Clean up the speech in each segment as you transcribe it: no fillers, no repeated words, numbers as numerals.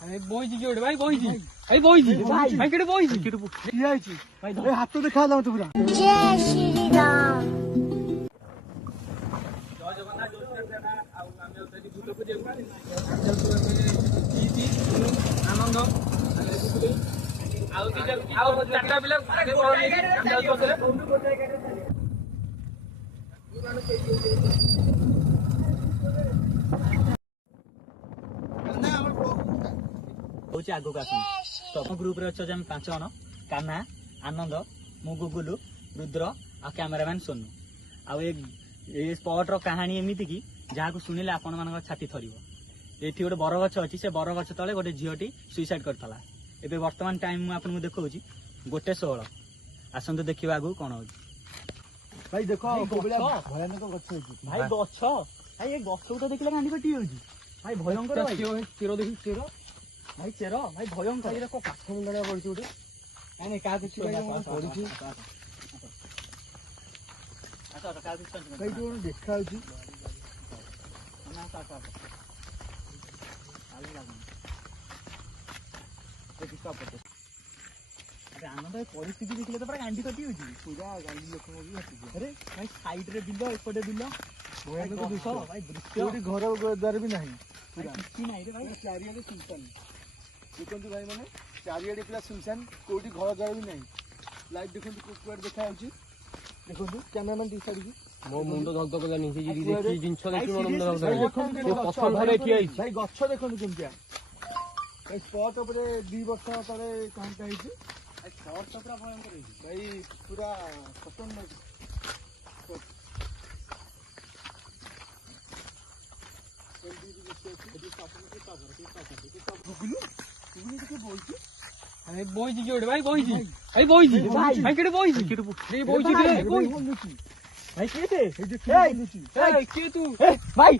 বইছি কি ওটা ভাই বইছি ভাই বইছি ভাই কেটে বইছি কেটে কি আইছি ভাই এই হাত তো দেখা দাও তো পুরা জয় শ্রী রাম। জয় জগন্নাথ জোরদার ଆଉ ଆମେ ଯଦି ଭୂତ ପୂଜା ଆନନ୍ଦ ଆଉ ଚାରିଟା ପିଲା ହଉଛି ଆଗକୁ ଆସନ୍ତୁ ତମ ଗ୍ରୁପରେ ଅଛ ଆମେ 5 ଜଣ କାହ୍ନା ଆନନ୍ଦ ମୁଁ ଗୁଗୁଲୁ ରୁଦ୍ର ଆଉ କ୍ୟାମେରାମ୍ୟାନ୍ ସୋନୁ ଆଉ ଏ ସ୍ପଟର କାହାଣୀ ଏମିତି କି ଯାହାକୁ ଶୁଣିଲେ ଆପଣମାନଙ୍କ ଛାତି ଥରିବ। ଏଠି ଗୋଟେ ବରଗଛ ଅଛି ସେ ବରଗଛ ତଳେ ଗୋଟେ ଝିଅଟି ସୁଇସାଇଡ୍ କରିଥିଲା। ଏବେ ବର୍ତ୍ତମାନ ଟାଇମ୍ ମୁଁ ଆପଣଙ୍କୁ ଦେଖଉଛି 1:16 ଆସନ୍ତୁ ଦେଖିବା ଆଗକୁ କଣ ହଉଛି। ଭାଇ ଦେଖ ଭୟାନକ ଗଛ ହେଇଛି ଭାଇ ଗଛ ଭାଇ ଏ ଗଛକୁ ତ ଦେଖିଲେ କାଣ୍ଡି କଟି ଯାଉଛି ଭାଇ ଭୟଙ୍କର ଚେର ଦେଖି ଚେର ଭାଇ ଚେର ଭାଇ ଭୟଙ୍କର ଦେଖ କାଠ ମୁଣ୍ଡା ପଡିଛି ଗୋଟେ ନାଇଁ ନାଇଁ କାହା କିଛି ପଡିଛି ଭାଇ ଯୋଉ ଦେଖା ହଉଛି ଆନନ୍ଦ ପରିସ୍ଥିତି ଦେଖିଲେ ତ ପୁରା ଗାଣ୍ଡି କଟି ହଉଛି ପୁରା ଗାଣ୍ଡି ଲୋକଙ୍କୁ ବି ଆସୁଛି। ଆରେ ଭାଇ ସାଇଡରେ ବିଲ ଏପଟେ ବିଲ ଭୟାନକ ଦୃଶ୍ୟ ଭାଇ ଦୃଶ୍ୟ କୋଉଠି ଘର ଦ୍ୱାର ବି ନାହିଁ କିଛି ନାହିଁ ରେ ଭାଇ ଚାରିଆଡେ ସୁନସାନ ଦେଖନ୍ତୁ ଭାଇ ମାନେ ଚାରିଆଡେ ପୁରା ସୁନସାନ କୋଉଠି ଘର ଦ୍ୱାର ବି ନାହିଁ। ଲାଇଟ୍ ଦେଖନ୍ତୁ କୁଆଡେ ଦେଖା ଯାଉଛି ଦେଖନ୍ତୁ କ୍ୟାମେରାମ୍ୟାନ୍ ଟିକେ ଛାଡିକି ମୋ ମୁଣ୍ଡ ଧକ ହେଲାନି ସେ ଜିନିଷ ଦେଖି ମୋ ମୁଣ୍ଡ ଧକ ଭାଇ ଗଛ ଦେଖନ୍ତୁ କେମିତିଆ ଭାଇ ସ୍ପଟ ଉପରେ 2 ବର୍ଷ ତଳେ କାମଟା ହେଇଛି ସ୍ପଟ ପୁରା ଭୟଙ୍କର ହେଇଛି ଭାଇ ପୁରା ଖତରନାକ বইছি কি ওটা ভাই বইছি ভাই বইছি ভাই কেটে বইছি এই বইছি রে ভাই কে রে এই কে তুই ভাই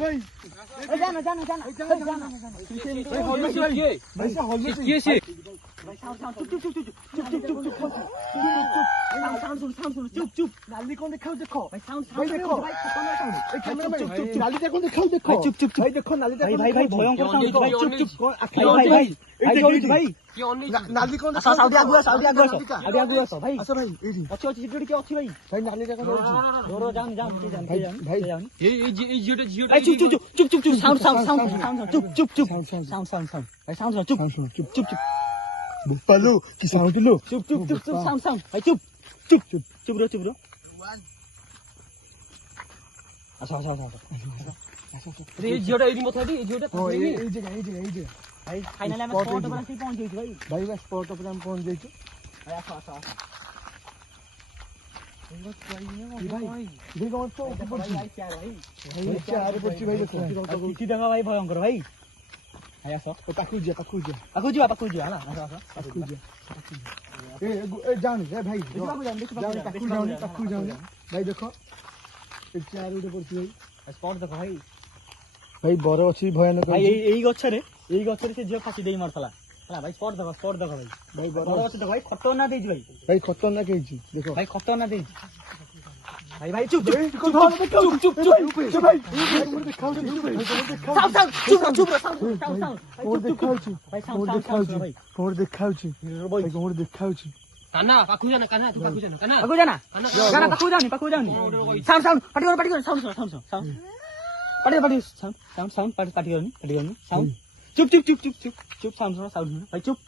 ভাই জানা চুপ নালি কোন দেখাও দেখো ভাই দেখো নালিটা কোন দেখাও দেখো চুপ ভাই দেখো নালিটা ভাই ভয়ঙ্কর সাউন্ড ভাই চুপ ভাই কি অনলি নালি কোন সাউዲ আগুয়া ভাই আচ্ছা ভাই এইটি আছে সিকিউরিটি কি আছে ভাই ভাই নালিটা কোন হচ্ছে ধরো জান ভাই এই জিওটা ভাই চুপ সাউন্ড চুপ ভাই সাউন্ড চুপ বুপালো কি সাউন্ড লো চুপ সাউন্ড ভাই চুপ রো আচ্ছা এই জিওটা এই মত এই জিওটা এই জায়গা ভাই ফাইনালি আমরা স্পট উপরে এসে পৌঁছ গেছি ভাই স্পট উপরে আমি পৌঁছ গেছি ভাই আসো କିଛି ଦେଖ ଭାଇ ଭୟଙ୍କର ଭାଇ ଆସ ପାଖକୁ ଯିବା ପାଖକୁ ଯିବା ହେଲା ଯାଉନି ଭାଇ ପାଖକୁ ଯାଉନି ଭାଇ ଦେଖ ଚାରି ଗୋଟେ ପଡୁଛି ଭାଇ ସ୍ପଟ ଦେଖ ଭାଇ ଭାଇ ବର ଅଛି ଭୟାନକ ଭାଇ ଏଇ ଗଛରେ ସେ ଝିଅ ଫାସି ଦେଇ ମାରୁଥିଲା ହେଲା ଭାଇ ସ୍ପଟ ଦେଖ ଭାଇ ବର ଅଛି ଦେଖ ଭାଇ ଖତରନାକ ଦେଇଛି ଭାଇ ଖତରନାକ ହେଇଛି ଦେଖ ଭାଇ ଖତରନାକ ଦେଇଛି ଭାଇ ଚୁପ ଦେଖାଉଛି କାହ୍ନା ପାଖକୁ ଯାନା କାହ୍ନା ପାଖକୁ ଯାନି ସାଉଣ୍ଡ ପାଟି କର ସାଉଣ୍ଡ ଚୁପ ସାଉଣ୍ଡ ଭାଇ ଚୁପ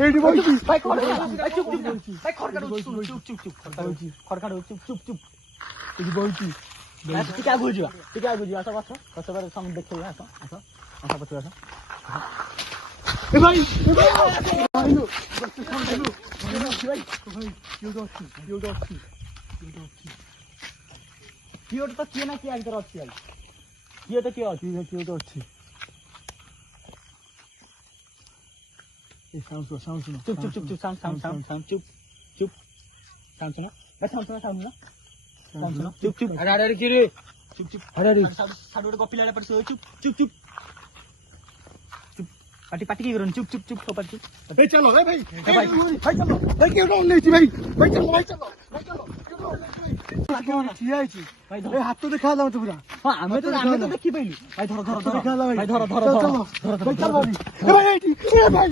এইটি বলছি ভাই চুপ এইটি বলছি ଟିକେ ଆଗକୁ ଯିବା ଆସ ପଛ ସାଉଣ୍ଡ ଦେଖେଇବା ଆସ ପଛକୁ ଆସ ভাই କିଏ ତ କିଏ ନା କିଏ ଭିତରେ ଅଛି ଭାଇ କିଏ ତ କିଏ ଅଛି ଅଛି ସାଉଣ୍ଡ ଚୁପ ସାଉଣ୍ଡ ଶୁଣ ଭାଇ ଚୁପ ଆରେ କିରେ ସାଡୁ ଗୋଟେ ଗପିଲା ପରେ ଚୁପ पाटी की करूँ चुप पाटी भाई चलो भाई चलो भाई क्यों नहीं भाई चलो भाई चलो ଠିଆ ହେଇଛି ଭାଇ ଧର ଏ ହାତ ଦେଖାହେଲା ମତେ ପୁରା ହଁ ଆମେ ତ ଦେଖି ପାଇଲୁ ଭାଇ ଧର ଧର ଧର ଦେଖାହେଲା ଭାଇ ଧର ଧର ଚାଲ, ଧର ଚାଲ। ଭାଇ ଚାଲ ଭାଇ। ଏ ଭାଇ ଏଇଠି ଏ ଭାଇ